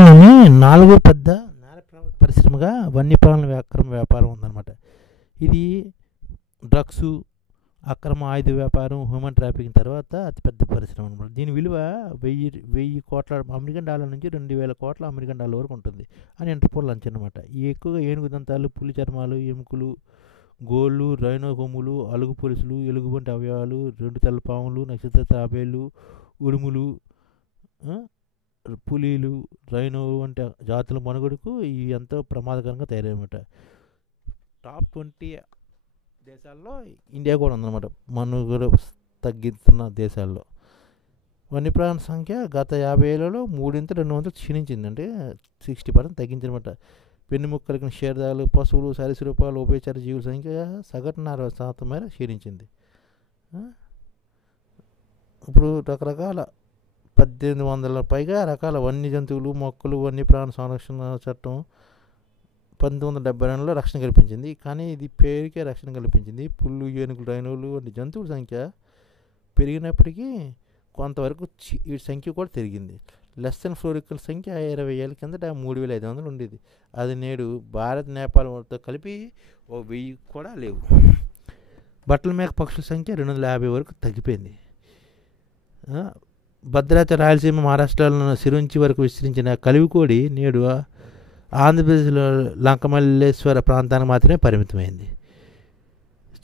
దేశంలోని 4వ పెద్ద నేర పరిశ్రమగా వన్యప్రాణుల అక్రమ వ్యాపారం ఉందన్నమాట. ఇది డ్రగ్స్, అక్రమ ఆయుధ వ్యాపారం, హ్యూమన్ ట్రాఫికింగ్ తర్వాత అతిపెద్ద పరిశ్రమ అనమాట. దీని విలువ 1000 కోట్ల అమెరికన్ డాలర్ నుంచి 2000 కోట్ల అమెరికన్ డాలర్ వరకు ఉంటుంది అని ఇంటర్పోల్ అంచనా అనమాట. ఈ ఎక్కువగా ఏనుగు దంతాలు, పులి చర్మాలు, ఎముకలు, గోళ్ళు, రైనో కొమ్ములు, అలుగు పొలుసులు, ఎలుగుబంటి అవయవాలు, 2 తల పాములు, నక్షత్ర తాబేలు, ఉడుములు, పులీలు, రైనో వంటి జాతుల మనుగడకు ఇవి ఎంతో ప్రమాదకరంగా తయారన్నమాట. టాప్ 20 దేశాల్లో ఇండియా కూడా ఉందన్నమాట. మనుగడ తగ్గిస్తున్న దేశాల్లో వన్యప్రాణుల సంఖ్య గత 50 ఏళ్లలో 3/200 క్షీణించింది. అంటే 60% తగ్గించనమాట. పెన్నుముక్కలకి క్షీరదాలు, పశువులు, సరీసృపాలు, ఉభయచర జీవుల సంఖ్య సగటున 60% మేర క్షీణించింది. ఇప్పుడు రకరకాల 1800 పైగా రకాల వన్య జంతువులు, మొక్కలు వన్యప్రాణ సంరక్షణ చట్టం 1972లో రక్షణ కల్పించింది. కానీ ఇది పేరుకే రక్షణ కల్పించింది. పుల్లు, ఏనుగులు, రైనోలు వంటి జంతువుల సంఖ్య పెరిగినప్పటికీ కొంతవరకు వీటి సంఖ్య కూడా పెరిగింది. లెస్సన్ ఫ్లోరికల్ సంఖ్య 20 ఏళ్ళ కిందట 3500 ఉండేది. అది నేడు భారత్, నేపాల్తో కలిపి 1000 కూడా లేవు. బట్టల మేక పక్షుల సంఖ్య 250 వరకు తగ్గిపోయింది. భద్రాచల, రాయలసీమ, మహారాష్ట్రలో సిరుంచి వరకు విస్తరించిన కలివికోడి నేడు ఆంధ్రప్రదేశ్లో లంకమల్లేశ్వర ప్రాంతానికి మాత్రమే పరిమితమైంది.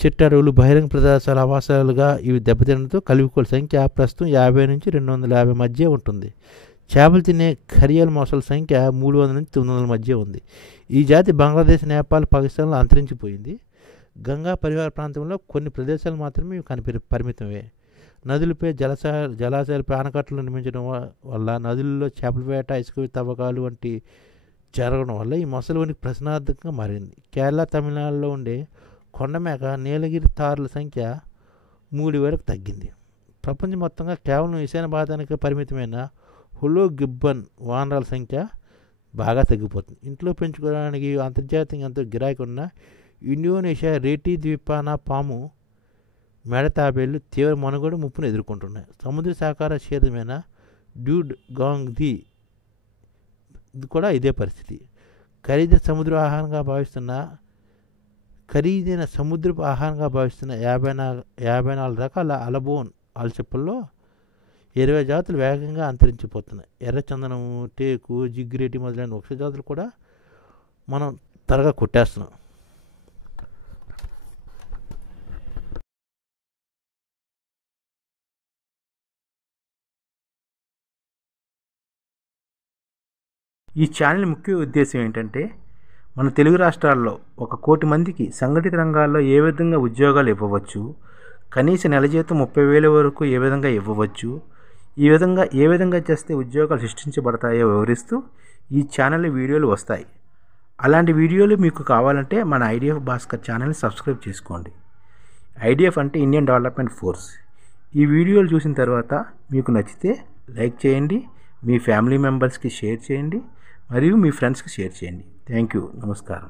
చిట్టడవులు, బహిరంగ ప్రదేశాల ఆవాసాలుగా ఇవి దెబ్బతినడంతో కలివికోడి సంఖ్య ప్రస్తుతం 50 నుంచి 250 మధ్య ఉంటుంది. చేపలు తినే ఖరియల్ మొసల సంఖ్య 300 నుంచి 900 మధ్య ఉంది. ఈ జాతి బంగ్లాదేశ్, నేపాల్, పాకిస్తాన్లో అంతరించిపోయింది. గంగా పరివార ప్రాంతంలో కొన్ని ప్రదేశాలు మాత్రమే ఇవి పరిమితమే. నదులపై, జలాశయాలపై ఆనకట్టలు నిర్మించడం వల్ల నదులలో చేపల వేట, ఇసుక తవ్వకాలు వంటి జరగడం వల్ల ఈ మొసలి వనికి ప్రశ్నార్థకంగా మారింది. కేరళ, తమిళనాడులో ఉండే కొండమేక, నీలగిరి తారుల సంఖ్య 3 వరకు తగ్గింది. ప్రపంచం మొత్తంగా కేవలం ఈశాన్య భారతానికి పరిమితమైన హులో గిబ్బన్ వానరాల సంఖ్య బాగా తగ్గిపోతుంది. ఇంట్లో పెంచుకోవడానికి అంతర్జాతీయంగా ఎంతో గిరాకీ ఉన్న ఇండోనేషియా రేటి ద్వీపాన పాము, మెడ తాబేళ్లు తీవ్ర మనుగడ ముప్పును ఎదుర్కొంటున్నాయి. సముద్ర శాకార క్షేత్రమైన డ్యూడ్ గాంగ్ ది కూడా ఇదే పరిస్థితి. ఖరీదైన సముద్రపు ఆహారంగా భావిస్తున్న 54 రకాల అలబోన్ ఆల్చిప్పల్లో 20 జాతులు వేగంగా అంతరించిపోతున్నాయి. ఎర్రచందనము, టేకు, జిగ్రేటి మొదలైన వృక్ష జాతులు కూడా మనం త్వరగా కొట్టేస్తున్నాం. ఈ ఛానల్ ముఖ్య ఉద్దేశం ఏంటంటే, మన తెలుగు రాష్ట్రాల్లో 1 కోటి మందికి సంఘటిత రంగాల్లో ఏ విధంగా ఉద్యోగాలు ఇవ్వవచ్చు, కనీస నెల జీతం 30,000 వరకు ఏ విధంగా ఇవ్వవచ్చు, ఏ విధంగా చేస్తే ఉద్యోగాలు సృష్టించబడతాయో వివరిస్తూ ఈ ఛానల్ వీడియోలు వస్తాయి. అలాంటి వీడియోలు మీకు కావాలంటే మన ఐడిఎఫ్ భాస్కర్ ఛానల్ని సబ్స్క్రైబ్ చేసుకోండి. ఐడిఎఫ్ అంటే ఇండియన్ డెవలప్మెంట్ ఫోర్స్. ఈ వీడియోలు చూసిన తర్వాత మీకు నచ్చితే లైక్ చేయండి, మీ ఫ్యామిలీ మెంబర్స్కి షేర్ చేయండి, మరియు మీ ఫ్రెండ్స్కి షేర్ చేయండి. Thank you. నమస్కారం.